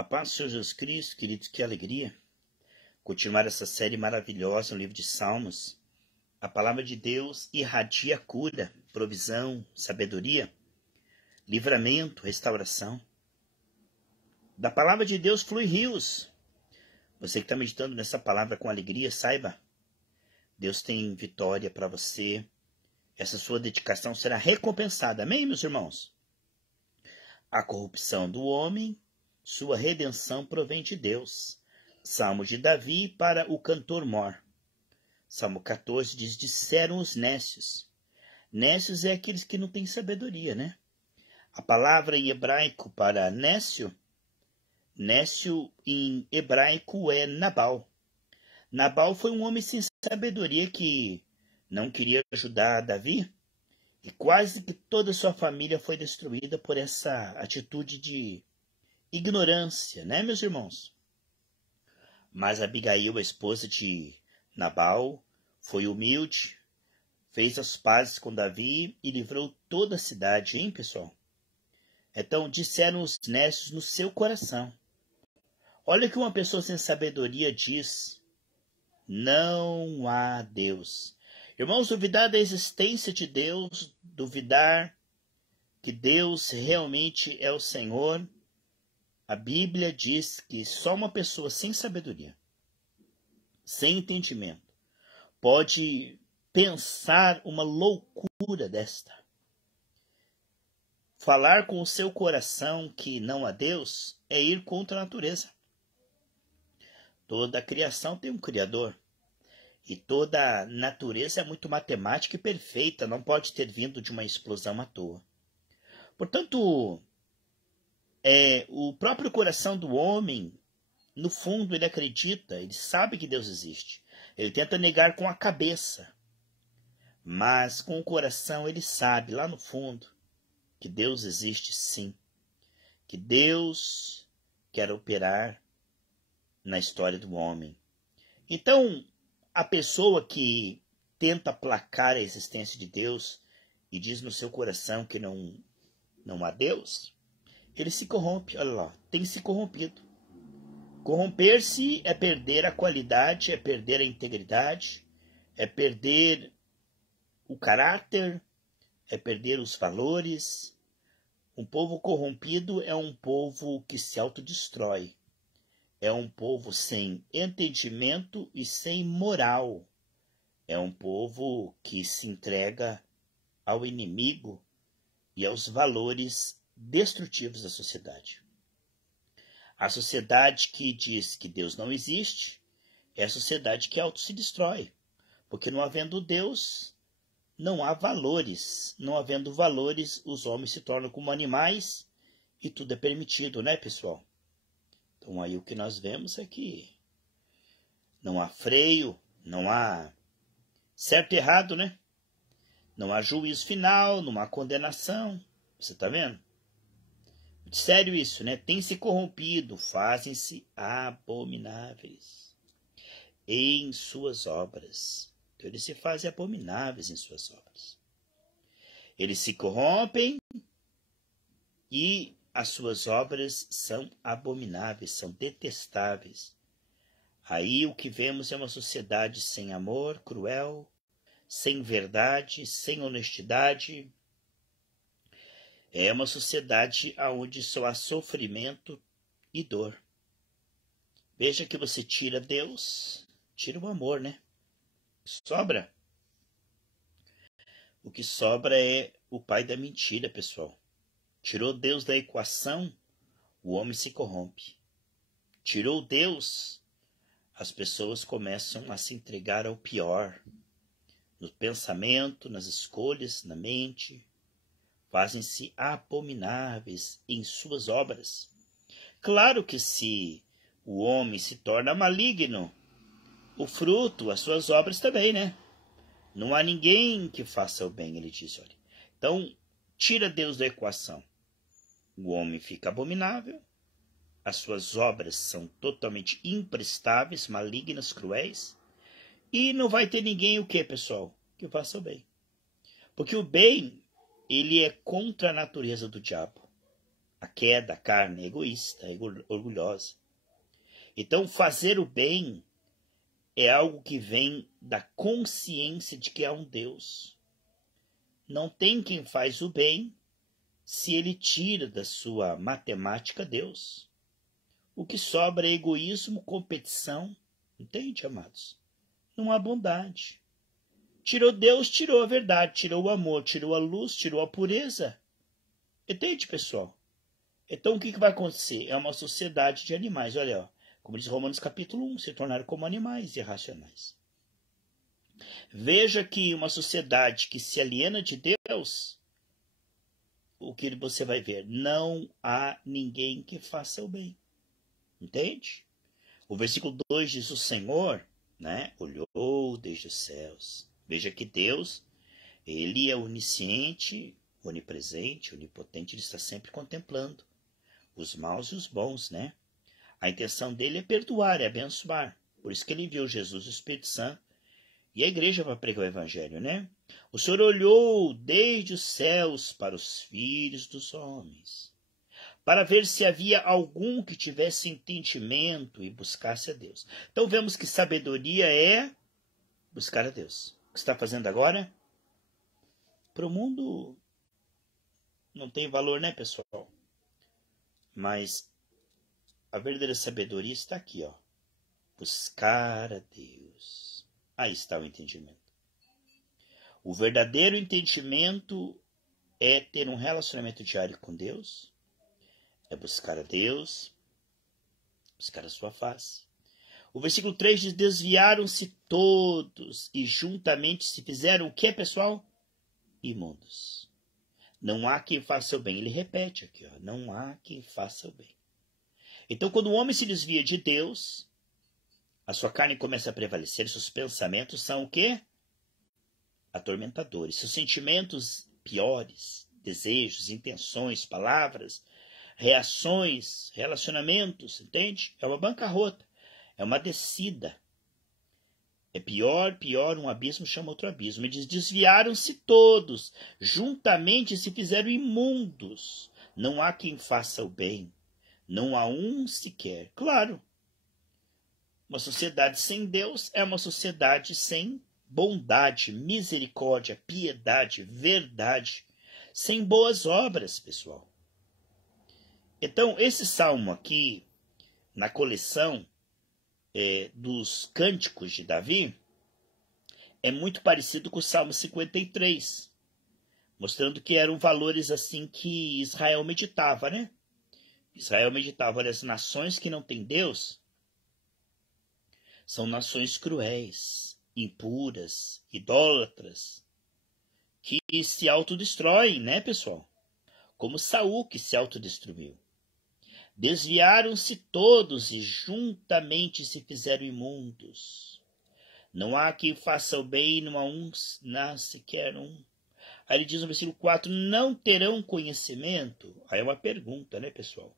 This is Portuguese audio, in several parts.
A paz do Senhor Jesus Cristo, queridos, que alegria continuar essa série maravilhosa no livro de Salmos. A palavra de Deus irradia cura, provisão, sabedoria, livramento, restauração. Da palavra de Deus flui rios. Você que está meditando nessa palavra com alegria, saiba, Deus tem vitória para você. Essa sua dedicação será recompensada. Amém, meus irmãos? A corrupção do homem, sua redenção provém de Deus. Salmo de Davi para o cantor mor. Salmo 14 diz, disseram os nécios. Nécios é aqueles que não têm sabedoria, né? A palavra em hebraico para nécio em hebraico é Nabal. Nabal foi um homem sem sabedoria que não queria ajudar Davi, e quase que toda a sua família foi destruída por essa atitude de ignorância, né, meus irmãos? Mas Abigail, a esposa de Nabal, foi humilde, fez as pazes com Davi e livrou toda a cidade, hein, pessoal? Então, disseram os nécios no seu coração. Olha o que uma pessoa sem sabedoria diz. Não há Deus. Irmãos, duvidar da existência de Deus, duvidar que Deus realmente é o Senhor, a Bíblia diz que só uma pessoa sem sabedoria, sem entendimento, pode pensar uma loucura desta. Falar com o seu coração que não há Deus é ir contra a natureza. Toda a criação tem um Criador. E toda a natureza é muito matemática e perfeita, não pode ter vindo de uma explosão à toa. Portanto, o próprio coração do homem, no fundo, ele acredita, ele sabe que Deus existe. Ele tenta negar com a cabeça, mas com o coração ele sabe, lá no fundo, que Deus existe sim. Que Deus quer operar na história do homem. Então, a pessoa que tenta aplacar a existência de Deus e diz no seu coração que não há Deus, ele se corrompe, olha lá, tem se corrompido. Corromper-se é perder a qualidade, é perder a integridade, é perder o caráter, é perder os valores. Um povo corrompido é um povo que se autodestrói. É um povo sem entendimento e sem moral. É um povo que se entrega ao inimigo e aos valores destrutivos da sociedade. A sociedade que diz que Deus não existe é a sociedade que auto se destrói. Porque não havendo Deus, não há valores. Não havendo valores, os homens se tornam como animais e tudo é permitido, né, pessoal? Então aí o que nós vemos é que não há freio, não há certo e errado, né? Não há juízo final, não há condenação. Você está vendo? Sério isso, né? Tem se corrompido, fazem-se abomináveis em suas obras. Então eles se fazem abomináveis em suas obras. Eles se corrompem e as suas obras são abomináveis, são detestáveis. Aí o que vemos é uma sociedade sem amor, cruel, sem verdade, sem honestidade. É uma sociedade onde só há sofrimento e dor. Veja que você tira Deus, tira o amor, né? Sobra. O que sobra é o pai da mentira, pessoal. Tirou Deus da equação, o homem se corrompe. Tirou Deus, as pessoas começam a se entregar ao pior. No pensamento, nas escolhas, na mente. Fazem-se abomináveis em suas obras. Claro que se o homem se torna maligno, o fruto, as suas obras também, né? Não há ninguém que faça o bem, ele diz, olha. Então, tira Deus da equação. O homem fica abominável, as suas obras são totalmente imprestáveis, malignas, cruéis, e não vai ter ninguém o que, pessoal? Que faça o bem. Porque o bem, ele é contra a natureza do diabo. A queda, a carne é egoísta, é orgulhosa. Então, fazer o bem é algo que vem da consciência de que há um Deus. Não tem quem faz o bem se ele tira da sua matemática Deus. O que sobra é egoísmo, competição. Entende, amados? Não há bondade. Tirou Deus, tirou a verdade, tirou o amor, tirou a luz, tirou a pureza. Entende, pessoal? Então, o que vai acontecer? É uma sociedade de animais. Olha, ó, como diz Romanos capítulo 1, se tornaram como animais irracionais. Veja que uma sociedade que se aliena de Deus, o que você vai ver? Não há ninguém que faça o bem. Entende? O versículo 2 diz: o Senhor, né, olhou desde os céus. Veja que Deus, ele é onisciente, onipresente, onipotente, ele está sempre contemplando os maus e os bons, né? A intenção dele é perdoar, é abençoar. Por isso que ele enviou Jesus, o Espírito Santo, e a igreja para pregar o evangelho, né? O Senhor olhou desde os céus para os filhos dos homens, para ver se havia algum que tivesse entendimento e buscasse a Deus. Então vemos que sabedoria é buscar a Deus. O que você está fazendo agora? Para o mundo não tem valor, né, pessoal? Mas a verdadeira sabedoria está aqui, ó. Buscar a Deus. Aí está o entendimento. O verdadeiro entendimento é ter um relacionamento diário com Deus, é buscar a Deus, buscar a sua face. O versículo 3 diz: desviaram-se todos e juntamente se fizeram o que, pessoal? Imundos. Não há quem faça o bem. Ele repete aqui, ó, não há quem faça o bem. Então, quando o homem se desvia de Deus, a sua carne começa a prevalecer, seus pensamentos são o quê? Atormentadores. Seus sentimentos piores, desejos, intenções, palavras, reações, relacionamentos, entende? É uma bancarrota, é uma descida. É pior, um abismo chama outro abismo. E diz: desviaram-se todos, juntamente se fizeram imundos. Não há quem faça o bem, não há um sequer. Claro, uma sociedade sem Deus é uma sociedade sem bondade, misericórdia, piedade, verdade, sem boas obras, pessoal. Então, esse salmo aqui, na coleção dos cânticos de Davi, é muito parecido com o Salmo 53, mostrando que eram valores assim que Israel meditava, né? Israel meditava: olha, as nações que não têm Deus são nações cruéis, impuras, idólatras, que se autodestroem, né, pessoal? Como Saul, que se autodestruiu. Desviaram-se todos e juntamente se fizeram imundos. Não há quem faça o bem, não há um, não sequer um. Aí ele diz no versículo 4, não terão conhecimento? Aí é uma pergunta, né, pessoal?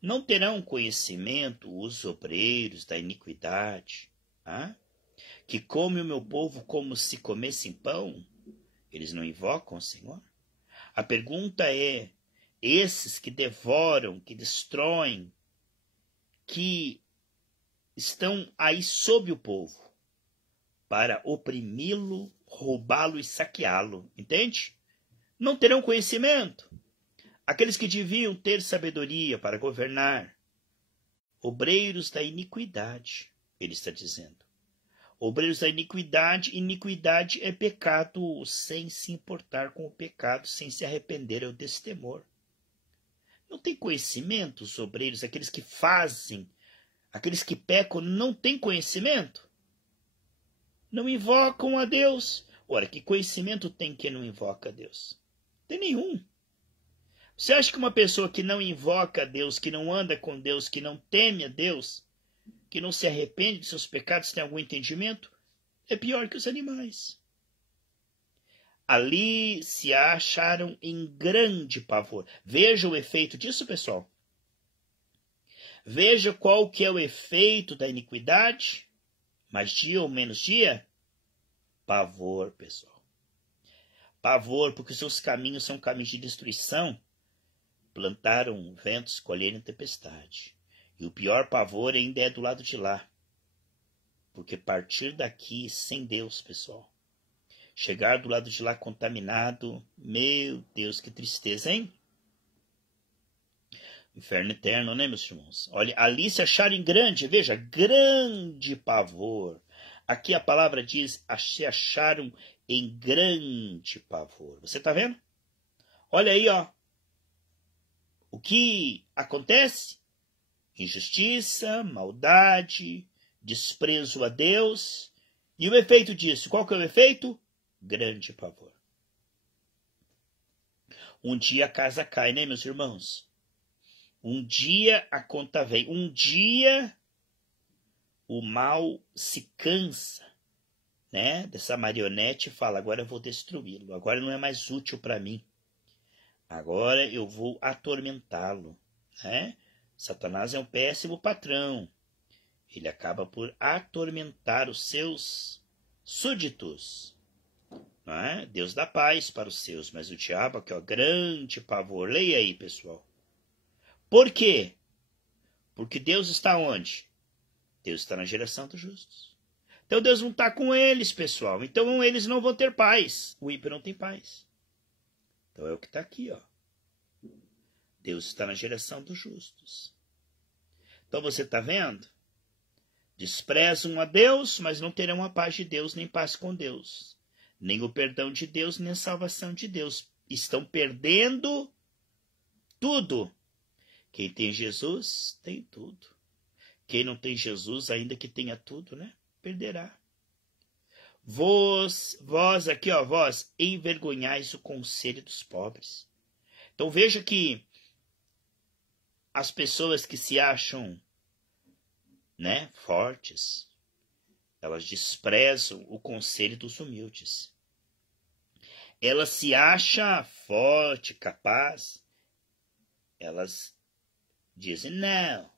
Não terão conhecimento os obreiros da iniquidade, que comem o meu povo como se comessem pão? Eles não invocam o Senhor? A pergunta é: esses que devoram, que destroem, que estão aí sob o povo, para oprimi-lo, roubá-lo e saqueá-lo, entende? Não terão conhecimento. Aqueles que deviam ter sabedoria para governar, obreiros da iniquidade, ele está dizendo. Obreiros da iniquidade, iniquidade é pecado sem se importar com o pecado, sem se arrepender, é o destemor. Não tem conhecimento os obreiros, aqueles que fazem, aqueles que pecam, não têm conhecimento? Não invocam a Deus. Ora, que conhecimento tem quem não invoca a Deus? Não tem nenhum. Você acha que uma pessoa que não invoca a Deus, que não anda com Deus, que não teme a Deus, que não se arrepende de seus pecados, tem algum entendimento? É pior que os animais. Ali se acharam em grande pavor. Veja o efeito disso, pessoal. Veja qual que é o efeito da iniquidade. Mais dia ou menos dia? Pavor, pessoal. Pavor, porque seus caminhos são caminhos de destruição. plantaram ventos, colherem tempestade. E o pior pavor ainda é do lado de lá. Porque partir daqui sem Deus, pessoal, chegar do lado de lá contaminado, meu Deus, que tristeza, hein? Inferno eterno, né, meus irmãos? Olha, ali se acharam em grande, veja, grande pavor. Aqui a palavra diz, se acharam em grande pavor. Você está vendo? Olha aí, ó. O que acontece? Injustiça, maldade, desprezo a Deus. E o efeito disso, qual que é o efeito? Grande pavor. Um dia a casa cai, né, meus irmãos? Um dia a conta vem. Um dia o mal se cansa, né, dessa marionete e fala, agora eu vou destruí-lo. Agora não é mais útil para mim. Agora eu vou atormentá-lo, né? Satanás é um péssimo patrão. Ele acaba por atormentar os seus súditos. Não é? Deus dá paz para os seus, mas o diabo aqui, ó, grande pavor. Leia aí, pessoal. Por quê? Porque Deus está onde? Deus está na geração dos justos. Então Deus não está com eles, pessoal. Então eles não vão ter paz. O ímpio não tem paz. Então é o que está aqui, ó. Deus está na geração dos justos. Então você está vendo? Desprezam a Deus, mas não terão a paz de Deus, nem paz com Deus. Nem o perdão de Deus, nem a salvação de Deus. Estão perdendo tudo. Quem tem Jesus, tem tudo. Quem não tem Jesus, ainda que tenha tudo, né? Perderá. Vós aqui, ó, vós envergonhais o conselho dos pobres. Então veja que as pessoas que se acham, né, fortes, elas desprezam o conselho dos humildes. Elas se acham forte, capaz. Elas dizem, não,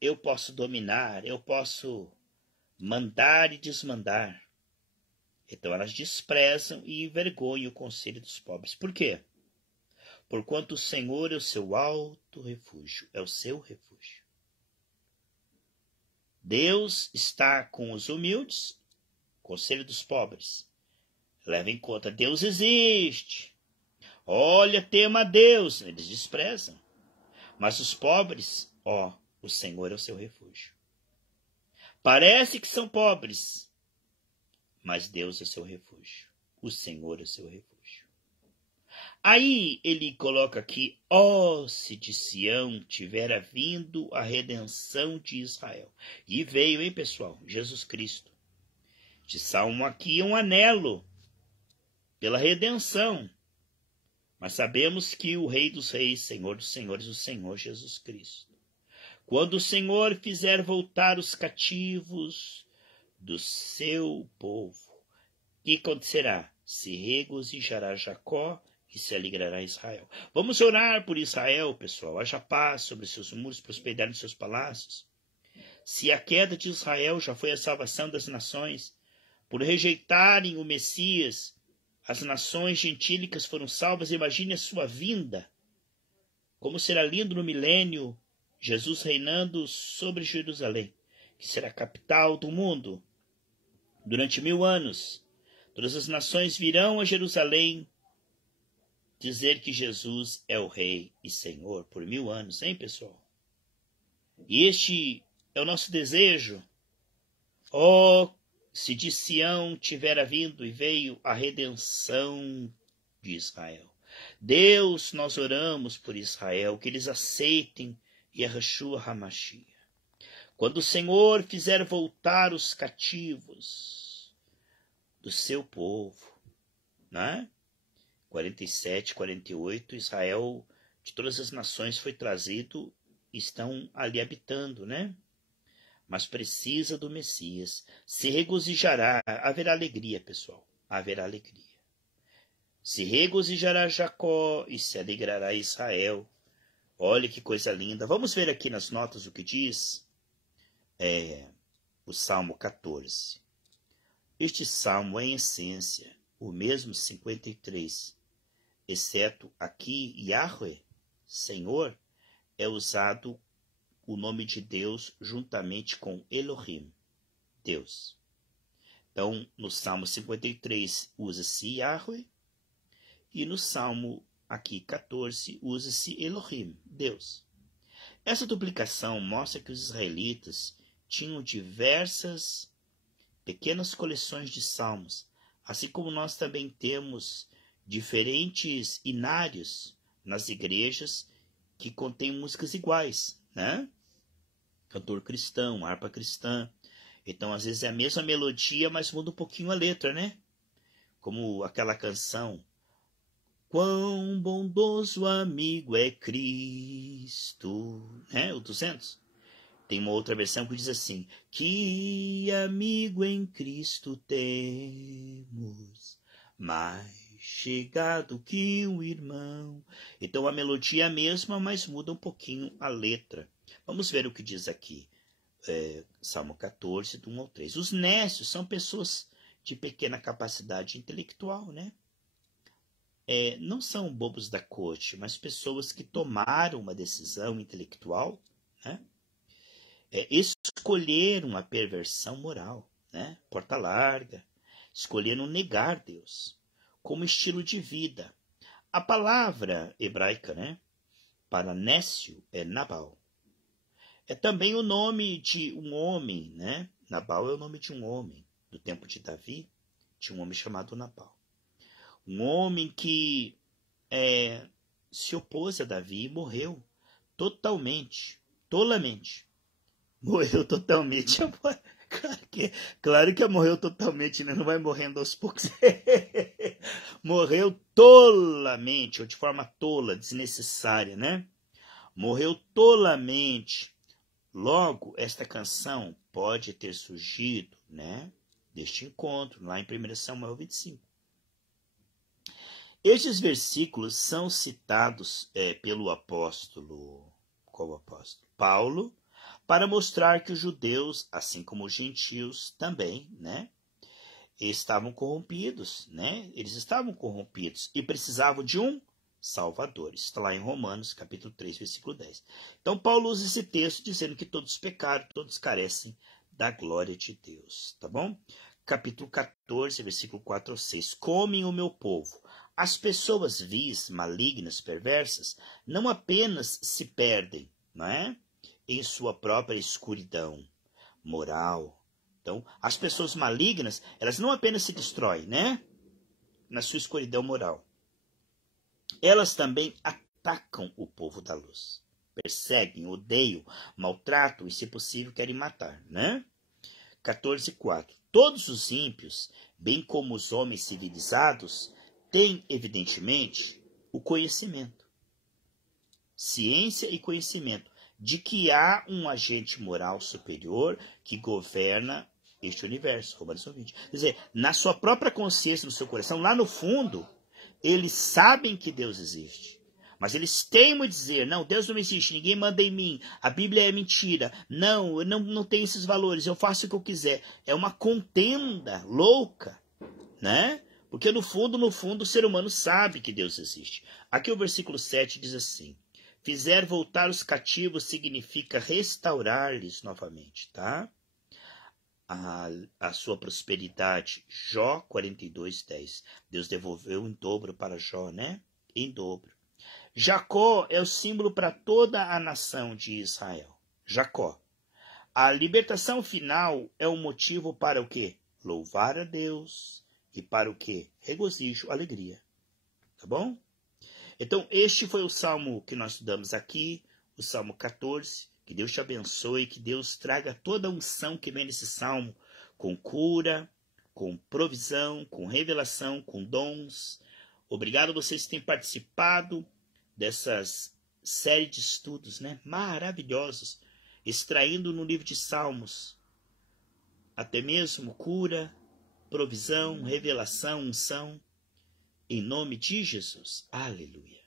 eu posso dominar, eu posso mandar e desmandar. Então elas desprezam e envergonham o conselho dos pobres. Por quê? Porquanto o Senhor é o seu alto refúgio, é o seu refúgio. Deus está com os humildes, conselho dos pobres. Leva em conta, Deus existe. Olha, tema a Deus. Eles desprezam. Mas os pobres, ó, o Senhor é o seu refúgio. Parece que são pobres, mas Deus é o seu refúgio. O Senhor é o seu refúgio. Aí ele coloca aqui, ó, se de Sião tivera vindo a redenção de Israel. E veio, hein, pessoal? Jesus Cristo. De Salmo aqui é um anelo pela redenção. Mas sabemos que o Rei dos Reis, Senhor dos Senhores, o Senhor Jesus Cristo. Quando o Senhor fizer voltar os cativos do seu povo, o que acontecerá? Se regozijará Jacó e se alegrará Israel. Vamos orar por Israel, pessoal. Haja paz sobre seus muros, prosperidade nos seus palácios. Se a queda de Israel já foi a salvação das nações, por rejeitarem o Messias, as nações gentílicas foram salvas. Imagine a sua vinda. Como será lindo no milênio, Jesus reinando sobre Jerusalém, que será a capital do mundo. Durante 1000 anos, todas as nações virão a Jerusalém dizer que Jesus é o Rei e Senhor por 1000 anos, hein, pessoal? E este é o nosso desejo. Oh, se de Sião tivera vindo e veio a redenção de Israel. Deus, nós oramos por Israel, que eles aceitem Yeshua HaMashiach. Quando o Senhor fizer voltar os cativos do seu povo, né? 47, 48, Israel de todas as nações foi trazido, estão ali habitando, né? Mas precisa do Messias. Se regozijará, haverá alegria, pessoal, haverá alegria. Se regozijará Jacó e se alegrará Israel. Olha que coisa linda. Vamos ver aqui nas notas o que diz o Salmo 14. Este salmo é, em essência, o mesmo 53, exceto aqui Yahweh Senhor, é usado o nome de Deus juntamente com Elohim, Deus. Então, no Salmo 53, usa-se Yahweh, e no Salmo aqui 14, usa-se Elohim, Deus. Essa duplicação mostra que os israelitas tinham diversas pequenas coleções de salmos, assim como nós também temos diferentes inários nas igrejas que contêm músicas iguais, né? Cantor cristão, harpa cristã. Então, às vezes é a mesma melodia, mas muda um pouquinho a letra, né? Como aquela canção: Quão bondoso amigo é Cristo, né? O 200. Tem uma outra versão que diz assim: que amigo em Cristo temos, mais chegado que um irmão. Então a melodia é a mesma, mas muda um pouquinho a letra. Vamos ver o que diz aqui. Salmo 14, do 1 ao 3. Os nécios são pessoas de pequena capacidade intelectual, né? Não são bobos da corte, mas pessoas que tomaram uma decisão intelectual, né? Escolheram a perversão moral, né? Porta larga, escolheram negar Deus como estilo de vida. A palavra hebraica, né, para nécio é Nabal. É também o nome de um homem, né? Nabal é o nome de um homem. Do tempo de Davi, tinha um homem chamado Nabal. Um homem que se opôs a Davi e morreu totalmente, tolamente. Morreu totalmente. Claro que morreu totalmente, né? Não vai morrendo aos poucos. Morreu tolamente, ou de forma tola, desnecessária, né? Morreu tolamente. Logo, esta canção pode ter surgido, né, deste encontro, lá em 1 Samuel 25. Estes versículos são citados pelo apóstolo, qual apóstolo? Paulo, para mostrar que os judeus, assim como os gentios também, né, estavam corrompidos, né? Eles estavam corrompidos e precisavam de um Salvador. Isso está lá em Romanos, capítulo 3, versículo 10. Então, Paulo usa esse texto dizendo que todos pecaram, todos carecem da glória de Deus, tá bom? Capítulo 14, versículo 4 ao 6. Comem o meu povo. As pessoas vis, malignas, perversas, não apenas se perdem, não é? Em sua própria escuridão moral. Então, as pessoas malignas, elas não apenas se destroem, né? Na sua escuridão moral. Elas também atacam o povo da luz. Perseguem, odeiam, maltratam e, se possível, querem matar, né? 14:4. Todos os ímpios, bem como os homens civilizados, têm, evidentemente, o conhecimento. Ciência e conhecimento de que há um agente moral superior que governa este universo. Romanos 20. Quer dizer, na sua própria consciência, no seu coração, lá no fundo, eles sabem que Deus existe. Mas eles teimam em dizer: não, Deus não existe, ninguém manda em mim, a Bíblia é mentira, não, eu não tenho esses valores, eu faço o que eu quiser. É uma contenda louca, né? Porque no fundo, o ser humano sabe que Deus existe. Aqui o versículo 7 diz assim: fizer voltar os cativos significa restaurar-lhes novamente, tá? A sua prosperidade. Jó 42:10. Deus devolveu em dobro para Jó, né? Em dobro. Jacó é o símbolo para toda a nação de Israel. Jacó. A libertação final é um motivo para o quê? Louvar a Deus. E para o quê? Regozijo, alegria. Tá bom? Então, este foi o salmo que nós estudamos aqui, o Salmo 14. Que Deus te abençoe, que Deus traga toda a unção que vem nesse salmo, com cura, com provisão, com revelação, com dons. Obrigado a vocês que têm participado dessas série de estudos, né, maravilhosos, extraindo no livro de Salmos até mesmo cura, provisão, revelação, unção, em nome de Jesus. Aleluia.